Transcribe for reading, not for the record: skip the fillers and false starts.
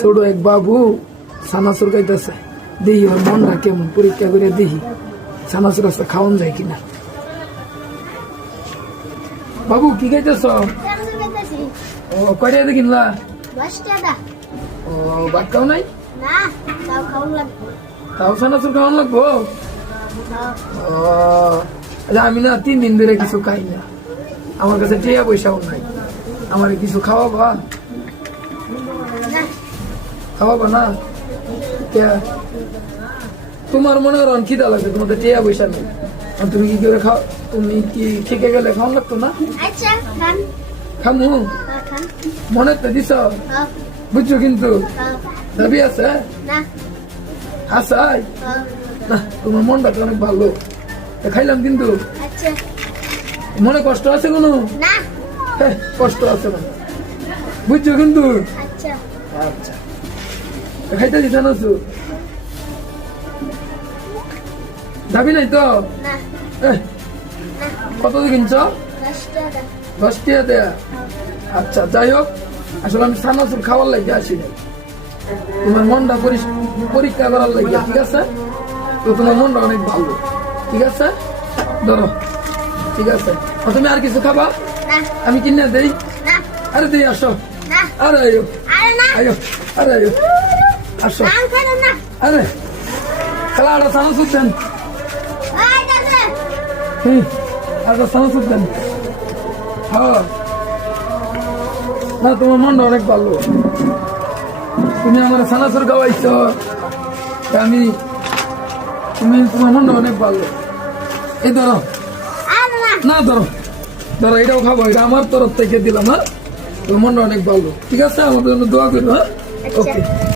ছোট এক বাবু ছানাচুর খাইতেছে, দেখি ওর মনটা কেমন, পরীক্ষা করে দেখি ছানাচুর আসতে খাওয়ান যায় কিনা। বাবু কি খাইতেছ? ও কয়টা দিয়ে কিনলা? ও ভাত খাও নাই? তাও ছানাচুর খাওয়ান লাগবো? ও আচ্ছা, আমি না 3 দিন ধরে কিছু খাই না, আমার কাছে টিয়া পয়সাও নাই, আমার কিছু খাওয়াবা? খাওয়াবা না? তোমার মনে করো খিদা লাগবে, তোমাদের টিয়া পয়সা নেই, তুমি কি করে খাও? তুমি কি খেকে গেলে খাওয়ান লাগতো না? খামু মনে তো দিছ, বুঝছো? কিন্তু দাবি আছে হাসাই না, তোমার মনটা তো অনেক ভালো, খাইলাম কিন্তু মনে কষ্ট আছে কোনো? কষ্ট আছে না, বুঝছো? কিন্তু আচ্ছা খাইতে দিতে না, দাবি নাই তো? কত দিয়ে কিনছ? 10 টাকা দেয়া। আচ্ছা যাই হোক, আসলে আমি ছানাচুর খাওয়ার লাগে আসি না, তোমার মনটা পরীক্ষা করার লাগে, ঠিক আছে? তো তোমার মনটা অনেক ভালো, ঠিক আছে? ধরো, ঠিক আছে। তুমি আর কিছু খাবা? আমি কিনে দেই? আরে দেই, আসো। আরে আয়ো আয়ো, আরে আয়ো, আসো। আরে খেলা একটা ছানাচুর দেন, একটা ছানাচুর দেন। হ্যাঁ না, তোমার মনটা অনেক ভালো, তুমি আমার ছানাচুর খাওয়াইছ, তোমার মনটা অনেক ভালো। এই ধরো, না ধরো ধরো, এটাও খাবো, এটা আমার তরফ থেকে দিলাম। হ্যাঁ, তোমার মনটা অনেক ভালো, ঠিক আছে? আমাদের জন্য দোয়া করো। হ্যাঁ, ওকে।